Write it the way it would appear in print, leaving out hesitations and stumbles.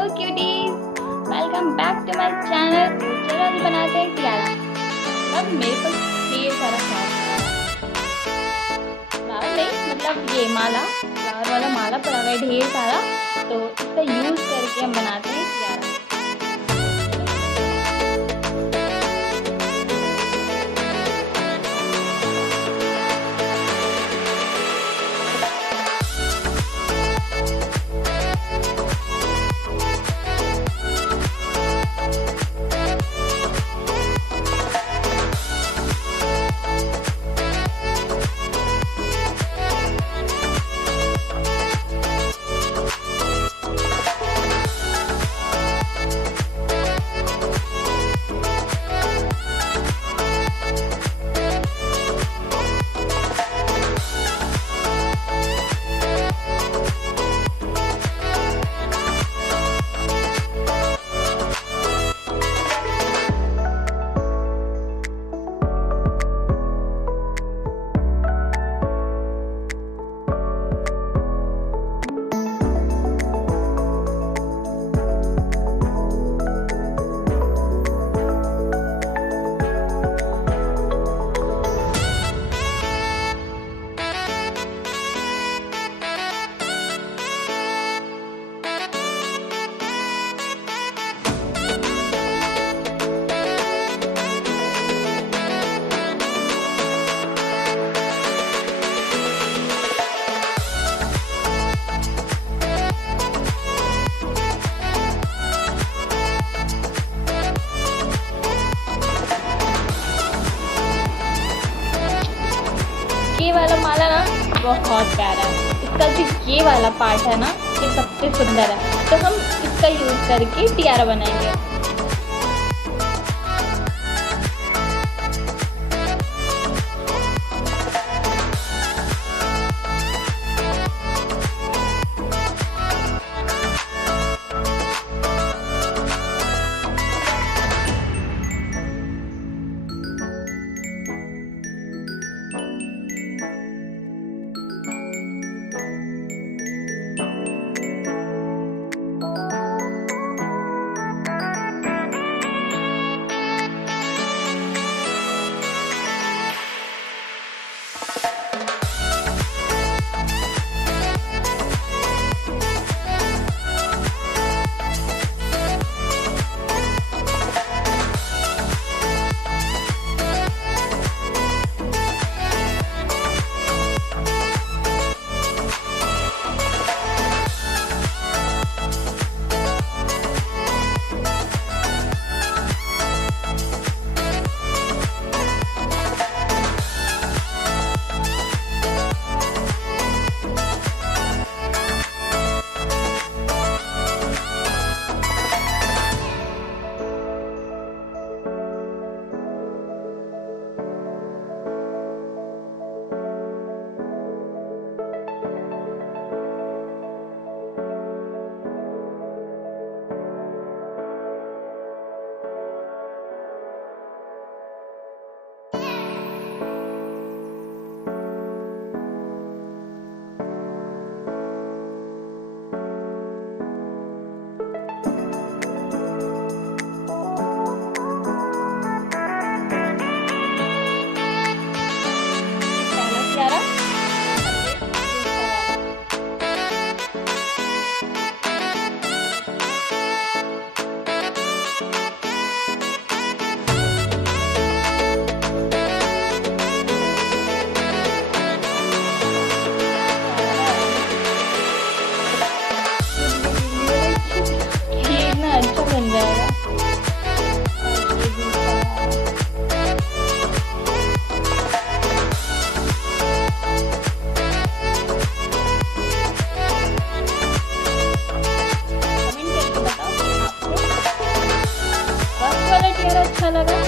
Hello cuties, welcome back to my channel. चलो आज बनाते हैं टियारा। मतलब मेरे पास ढेर सारा फ्लावर नहीं, मतलब ये माला, फ्लावर वाला माला पड़ा हुआ है ढेर सारा, तो इसका यूज करके हम बनाते हैं टियारा। ये वाला माला ना बहुत प्यारा है। इसका जो ये वाला पार्ट है ना, ये सबसे सुंदर है, तो हम इसका यूज करके टियारा बनाएंगे। अच्छा लगा।